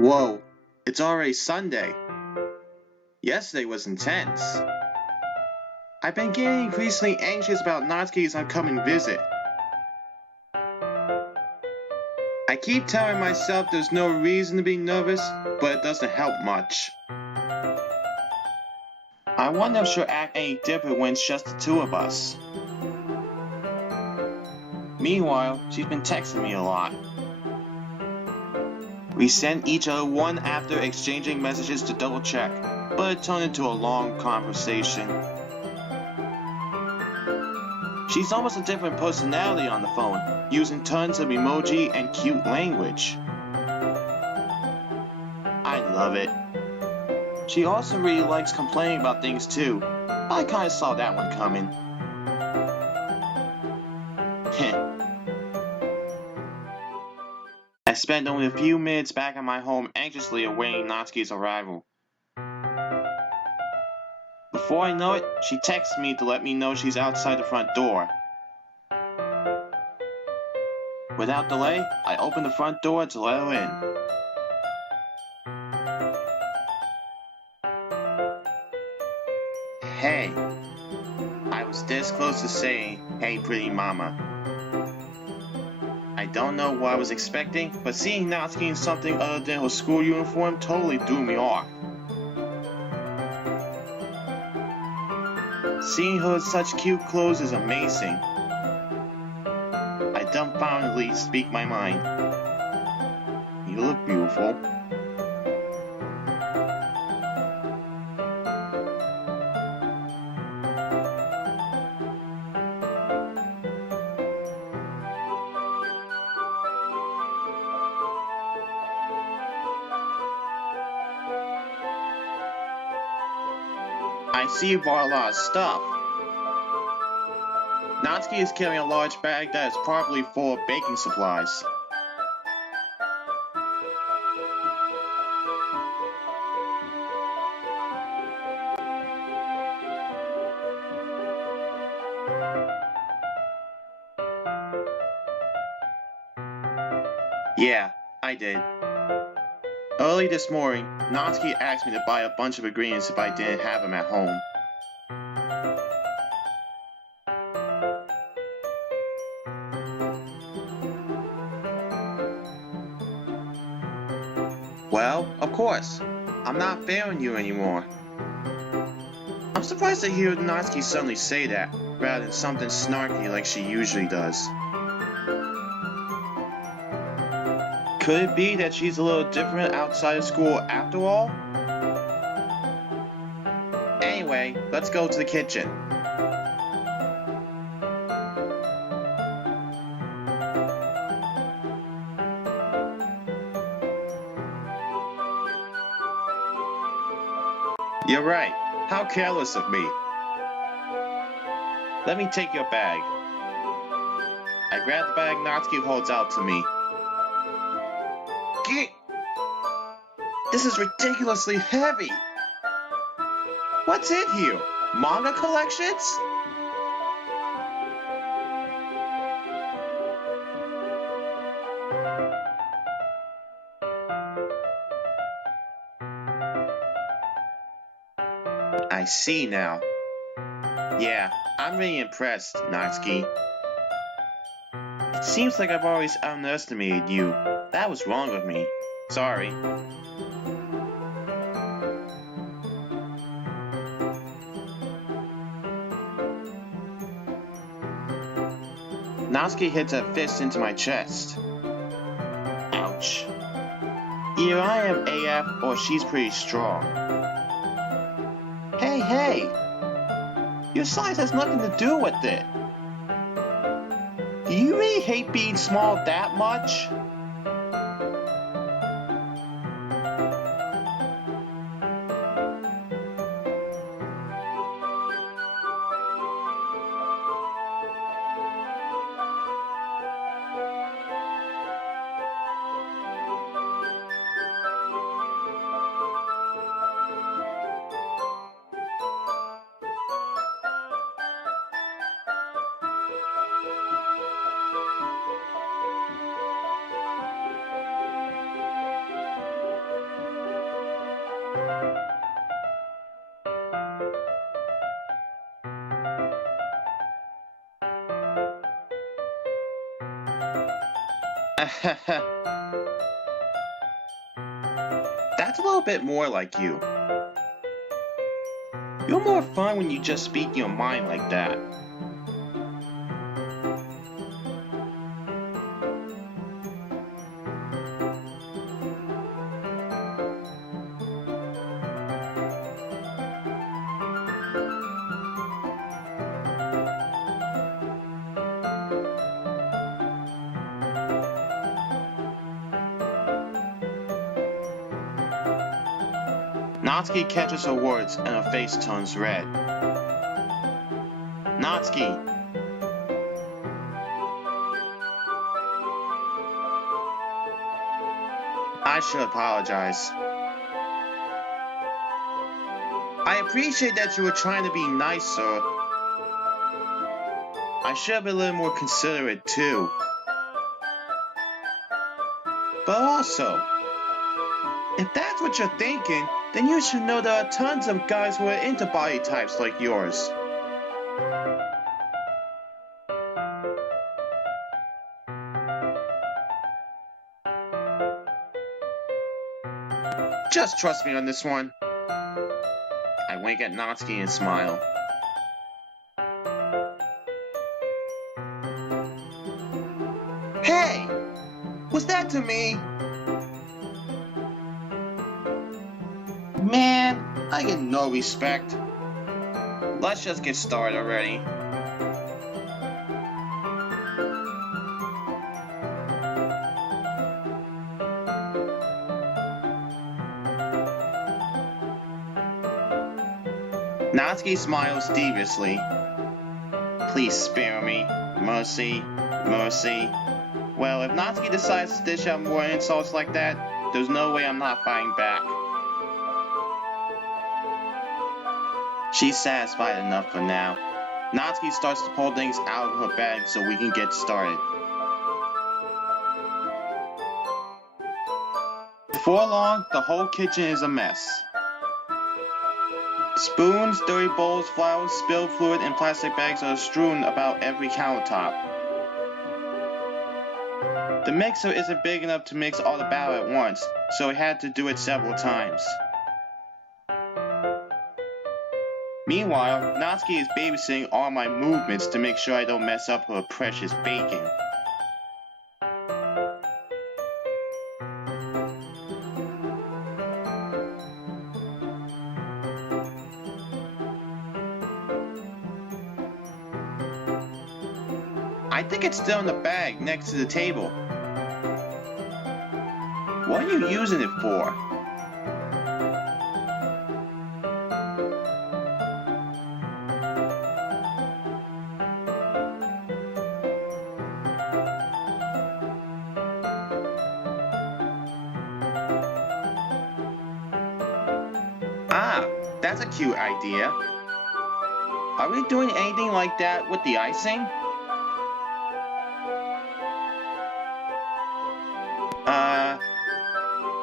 Whoa, it's already Sunday. Yesterday was intense. I've been getting increasingly anxious about Natsuki's upcoming visit. I keep telling myself there's no reason to be nervous, but it doesn't help much. I wonder if she'll act any different when it's just the two of us. Meanwhile, she's been texting me a lot. We sent each other one after exchanging messages to double check, but it turned into a long conversation. She's almost a different personality on the phone, using tons of emoji and cute language. I love it. She also really likes complaining about things too. I kinda saw that one coming. I spent only a few minutes back at my home anxiously awaiting Natsuki's arrival. Before I know it, she texts me to let me know she's outside the front door. Without delay, I open the front door to let her in. Hey. I was this close to saying, "Hey, pretty mama." I don't know what I was expecting, but seeing Natsuki in something other than her school uniform totally threw me off. Seeing her in such cute clothes is amazing. I dumbfoundedly speak my mind. You look beautiful. I see you bought a lot of stuff. Natsuki is carrying a large bag that is probably full of baking supplies. Yeah, I did. Early this morning, Natsuki asked me to buy a bunch of ingredients if I didn't have them at home. Well, of course. I'm not failing you anymore. I'm surprised to hear Natsuki suddenly say that, rather than something snarky like she usually does. Could it be that she's a little different outside of school after all? Anyway, let's go to the kitchen. You're right. How careless of me. Let me take your bag. I grab the bag Natsuki holds out to me. This is ridiculously heavy. What's in here? Manga collections? I see now. Yeah, I'm really impressed, Natsuki. It seems like I've always underestimated you. That was wrong of me. Sorry. Natsuki hits a fist into my chest. Ouch. Either I am AF or she's pretty strong. Hey! Your size has nothing to do with it. Do you really hate being small that much? That's a little bit more like you. You're more fun when you just speak your mind like that. Natsuki catches her words and her face turns red. Natsuki! I should apologize. I appreciate that you were trying to be nice, sir. I should have been a little more considerate, too. But also, if that's what you're thinking, then you should know there are tons of guys who are into body types like yours. Just trust me on this one. I wink at Natsuki and smile. Hey! Was that to me? Man, I get no respect. Let's just get started already. Natsuki smiles deviously. Please spare me. Mercy. Mercy. Well, if Natsuki decides to dish out more insults like that, there's no way I'm not fighting back. She's satisfied enough for now. Natsuki starts to pull things out of her bag so we can get started. Before long, the whole kitchen is a mess. Spoons, dirty bowls, flowers, spilled fluid, and plastic bags are strewn about every countertop. The mixer isn't big enough to mix all the batter at once, so I had to do it several times. Meanwhile, Natsuki is babysitting all my movements to make sure I don't mess up her precious baking. I think it's still in the bag next to the table. What are you using it for? Ah, that's a cute idea. Are we doing anything like that with the icing?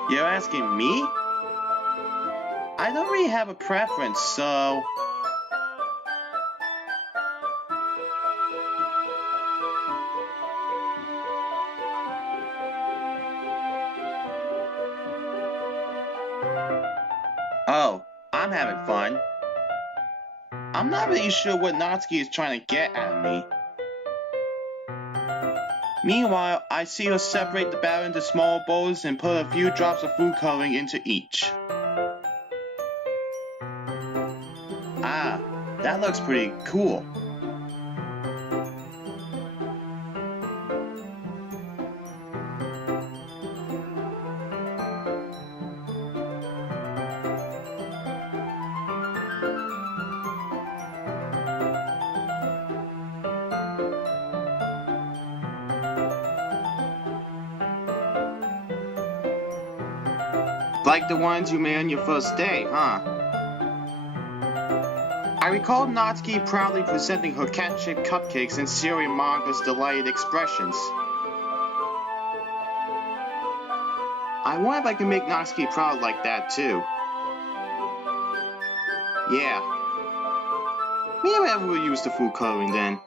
You're asking me? I don't really have a preference, so... Oh, I'm having fun. I'm not really sure what Natsuki is trying to get out of me. Meanwhile, I see her separate the batter into small bowls and put a few drops of food coloring into each. Ah, that looks pretty cool. Like the ones you made on your first day, huh? I recall Natsuki proudly presenting her cat-shaped cupcakes and Syrian manga's delighted expressions. I wonder if I can make Natsuki proud like that too. Yeah. Maybe I will use the food coloring then.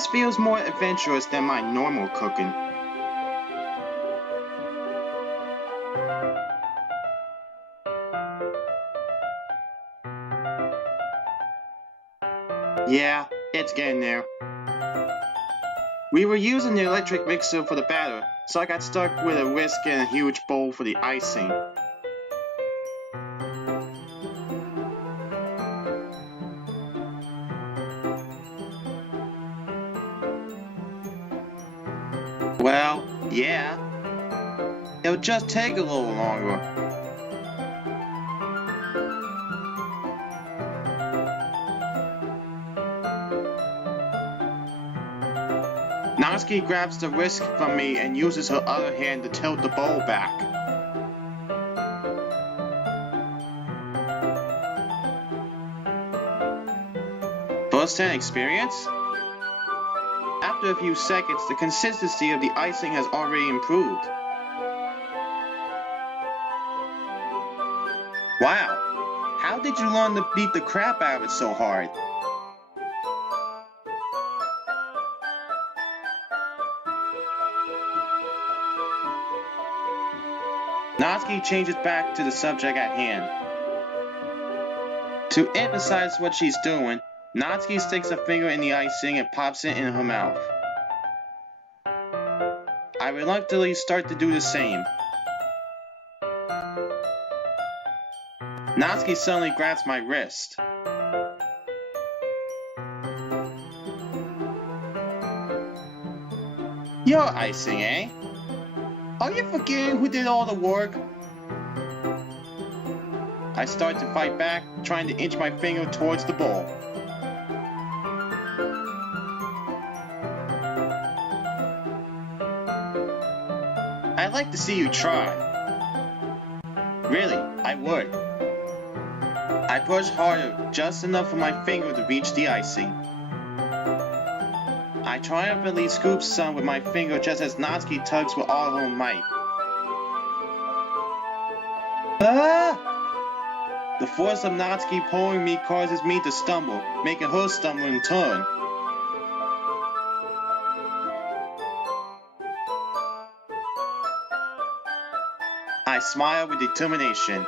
This feels more adventurous than my normal cooking. Yeah, it's getting there. We were using the electric mixer for the batter, so I got stuck with a whisk and a huge bowl for the icing. Well, yeah. It'll just take a little longer. Natsuki grabs the whisk from me and uses her other hand to tilt the bowl back. First-hand experience? After a few seconds, the consistency of the icing has already improved. Wow, how did you learn to beat the crap out of it so hard? Natsuki changes back to the subject at hand. To emphasize what she's doing, Natsuki sticks a finger in the icing and pops it in her mouth. I reluctantly start to do the same. Natsuki suddenly grabs my wrist. Your icing, eh? Are you forgetting who did all the work? I start to fight back, trying to inch my finger towards the bowl. I'd like to see you try. Really, I would. I push harder, just enough for my finger to reach the icing. I triumphantly scoop some with my finger just as Natsuki tugs with all her might. Ah! The force of Natsuki pulling me causes me to stumble, making her stumble in turn. I smile with determination.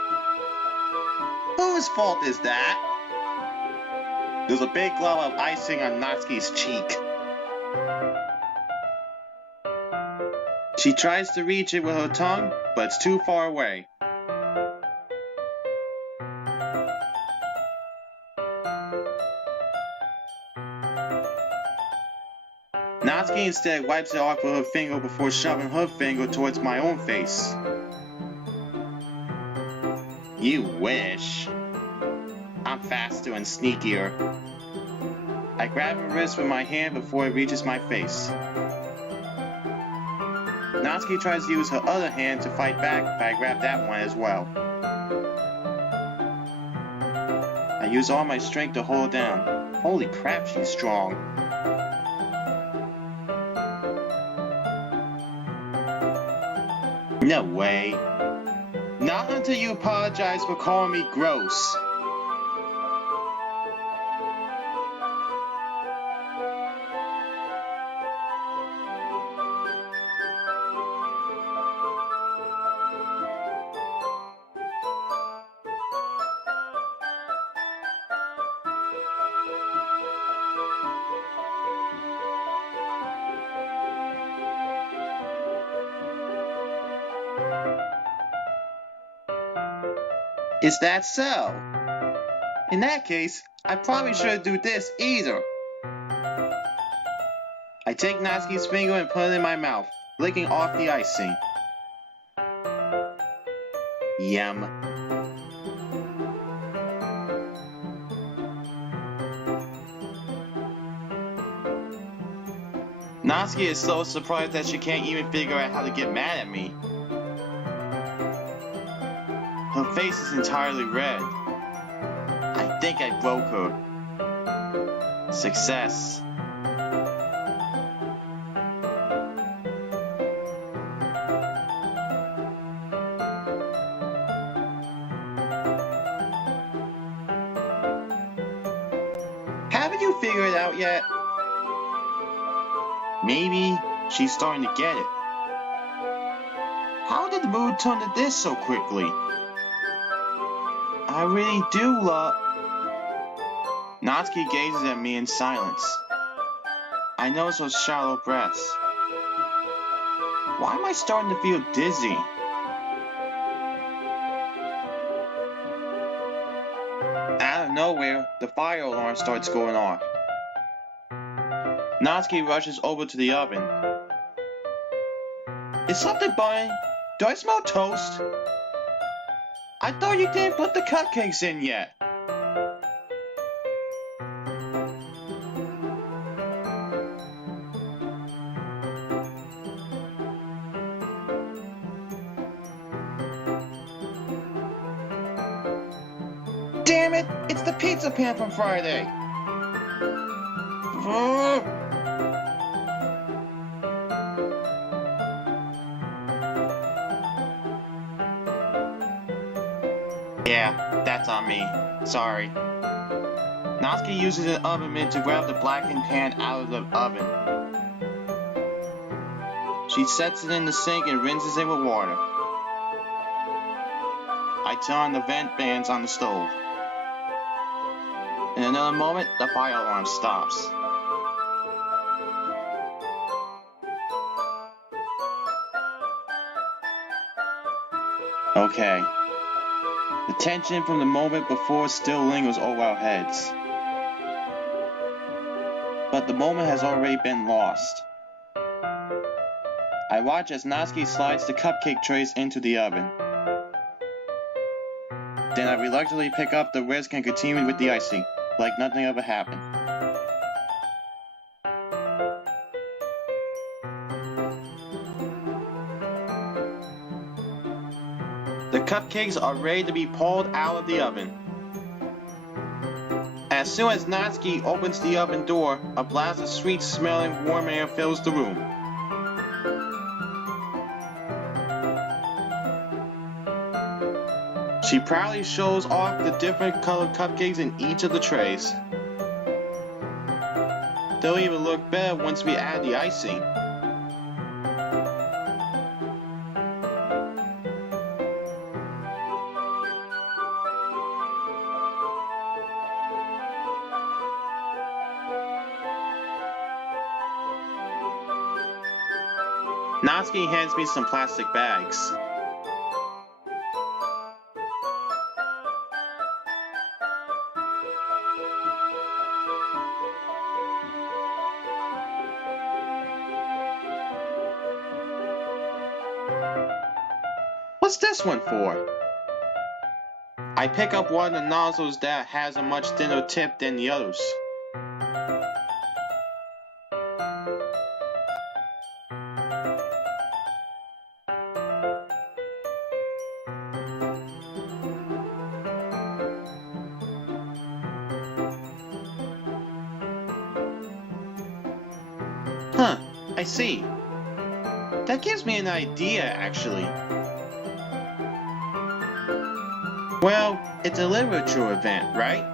Whose fault is that? There's a big glob of icing on Natsuki's cheek. She tries to reach it with her tongue, but it's too far away. Natsuki instead wipes it off with her finger before shoving her finger towards my own face. You wish. I'm faster and sneakier. I grab her wrist with my hand before it reaches my face. Natsuki tries to use her other hand to fight back, but I grab that one as well. I use all my strength to hold her down. Holy crap, she's strong. No way. Not until you apologize for calling me gross. Is that so? In that case, I probably shouldn't do this either. I take Natsuki's finger and put it in my mouth, licking off the icing. Yum. Natsuki is so surprised that she can't even figure out how to get mad at me. Her face is entirely red. I think I broke her. Success. Haven't you figured it out yet? Maybe she's starting to get it. How did the mood turn to this so quickly? I really do love... Natsuki gazes at me in silence. I notice those shallow breaths. Why am I starting to feel dizzy? Out of nowhere, the fire alarm starts going off. Natsuki rushes over to the oven. Is something burning? Do I smell toast? I thought you didn't put the cupcakes in yet. Damn it! It's the pizza pan from Friday! Yeah, that's on me. Sorry. Natsuki uses an oven mitt to grab the blackened pan out of the oven. She sets it in the sink and rinses it with water. I turn on the vent fans on the stove. In another moment, the fire alarm stops. Okay. The tension from the moment before still lingers over our heads. But the moment has already been lost. I watch as Natsuki slides the cupcake trays into the oven. Then I reluctantly pick up the whisk and continue with the icing, like nothing ever happened. The cupcakes are ready to be pulled out of the oven. As soon as Natsuki opens the oven door, a blast of sweet-smelling warm air fills the room. She proudly shows off the different colored cupcakes in each of the trays. They'll even look better once we add the icing. Natsuki hands me some plastic bags. What's this one for? I pick up one of the nozzles that has a much thinner tip than the others. Huh, I see. That gives me an idea, actually. Well, it's a literature event, right?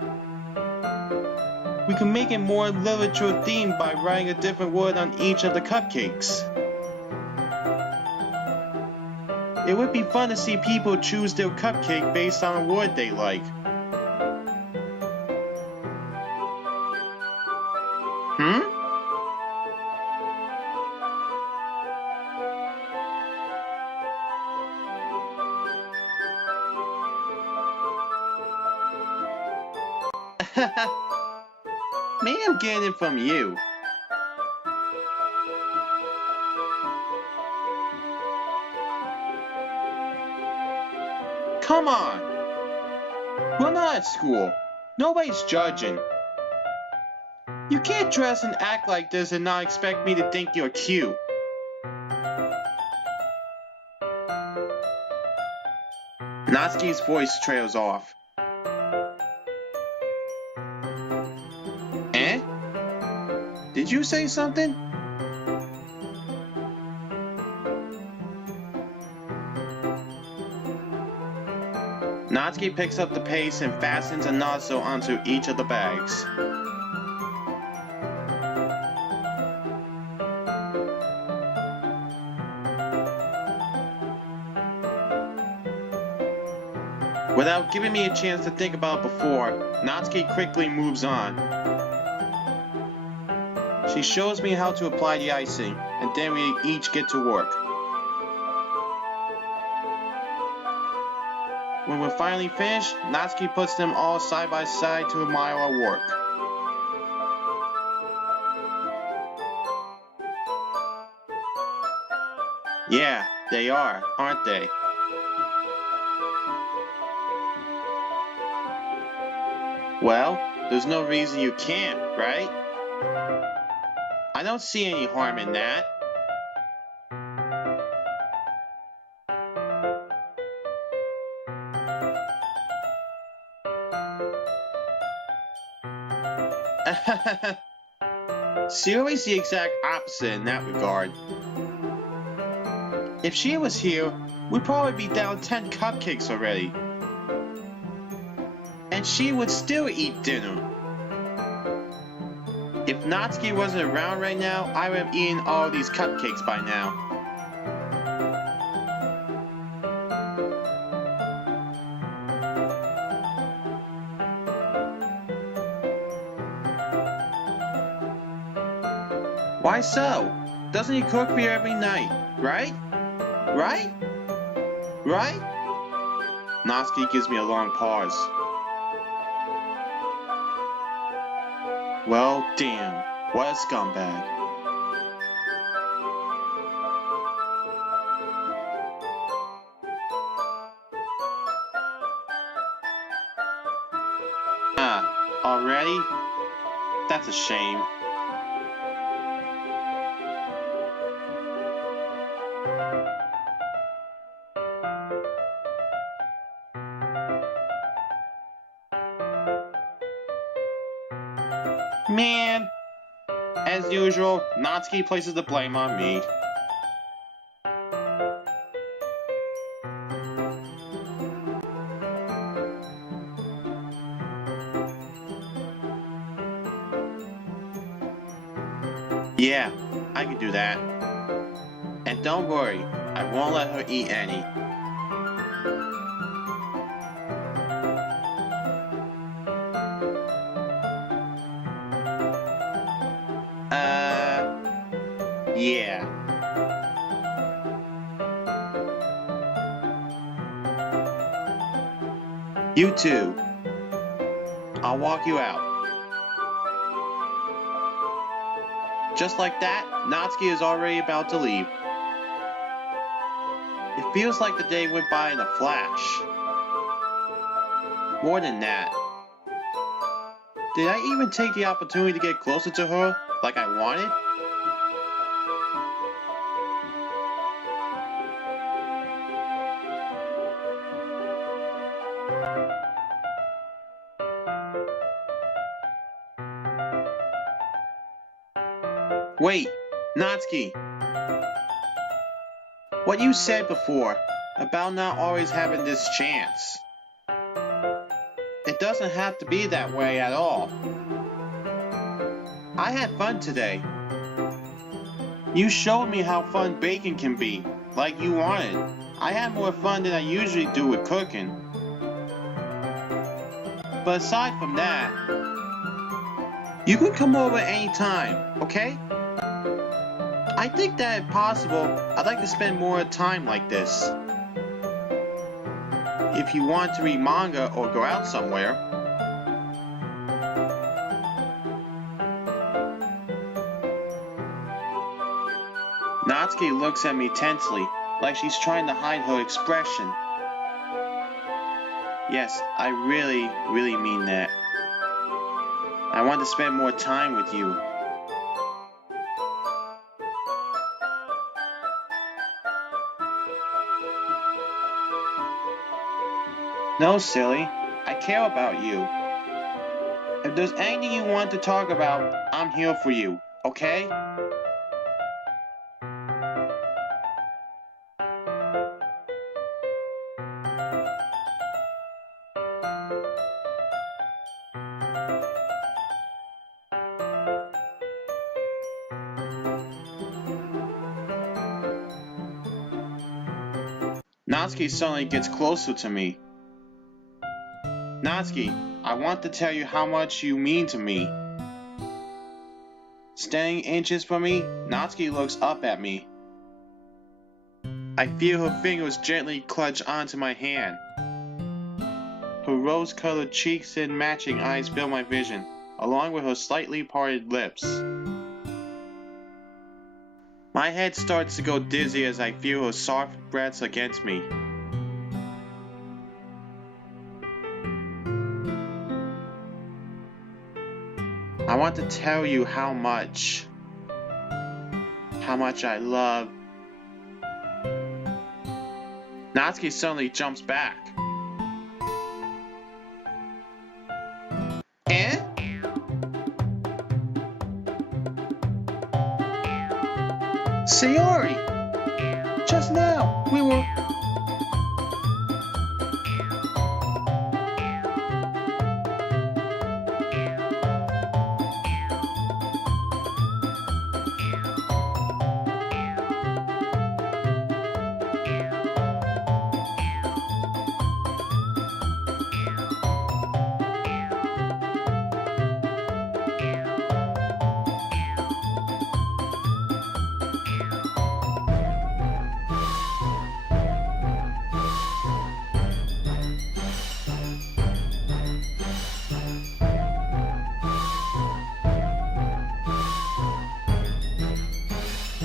We can make it more literature themed by writing a different word on each of the cupcakes. It would be fun to see people choose their cupcake based on a word they like. Maybe I'm getting it from you. Come on! We're not at school. Nobody's judging. You can't dress and act like this and not expect me to think you're cute. Natsuki's voice trails off. Eh? Did you say something? Natsuki picks up the paste and fastens a nozzle onto each of the bags. Without giving me a chance to think about it before, Natsuki quickly moves on. She shows me how to apply the icing, and then we each get to work. When we're finally finished, Natsuki puts them all side by side to admire our work. Yeah, they are, aren't they? Well, there's no reason you can't, right? I don't see any harm in that. Siri's the exact opposite in that regard. If she was here, we'd probably be down 10 cupcakes already. And she would still eat dinner. If Natsuki wasn't around right now, I would have eaten all these cupcakes by now. Why so? Doesn't he cook for you every night, right? Right? Right? Natsuki gives me a long pause. Well, damn, what a scumbag. Already? That's a shame. Man, as usual, Natsuki places the blame on me. Yeah, I can do that. And don't worry, I won't let her eat any. Yeah. You too. I'll walk you out. Just like that, Natsuki is already about to leave. It feels like the day went by in a flash. More than that. Did I even take the opportunity to get closer to her like I wanted? Wait, Natsuki. What you said before about not always having this chance. It doesn't have to be that way at all. I had fun today. You showed me how fun baking can be, like you wanted. I had more fun than I usually do with cooking. But aside from that, you can come over anytime, okay? I think that if possible, I'd like to spend more time like this. If you want to read manga or go out somewhere. Natsuki looks at me tensely, like she's trying to hide her expression. Yes, I really mean that. I want to spend more time with you. No, silly. I care about you. If there's anything you want to talk about, I'm here for you, okay? Natsuki suddenly gets closer to me. Natsuki, I want to tell you how much you mean to me. Standing inches from me, Natsuki looks up at me. I feel her fingers gently clutch onto my hand. Her rose-colored cheeks and matching eyes fill my vision, along with her slightly parted lips. My head starts to go dizzy as I feel her soft breaths against me. I want to tell you how much I love. Natsuki suddenly jumps back. Eh? Sayori! Just now, we were...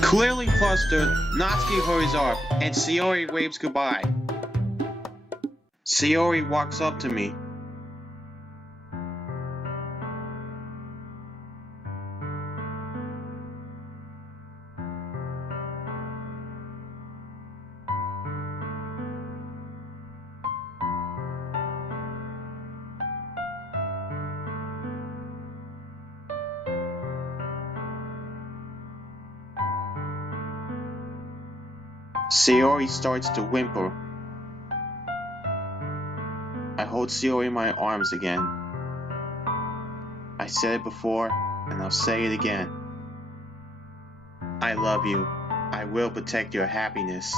Clearly flustered, Natsuki hurries off, and Sayori waves goodbye. Sayori walks up to me. Sayori starts to whimper. I hold Sayori in my arms again. I said it before, and I'll say it again. I love you. I will protect your happiness.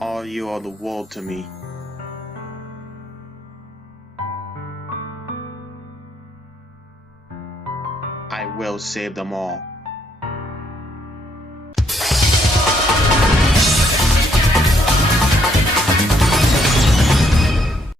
All you are the world to me. I will save them all.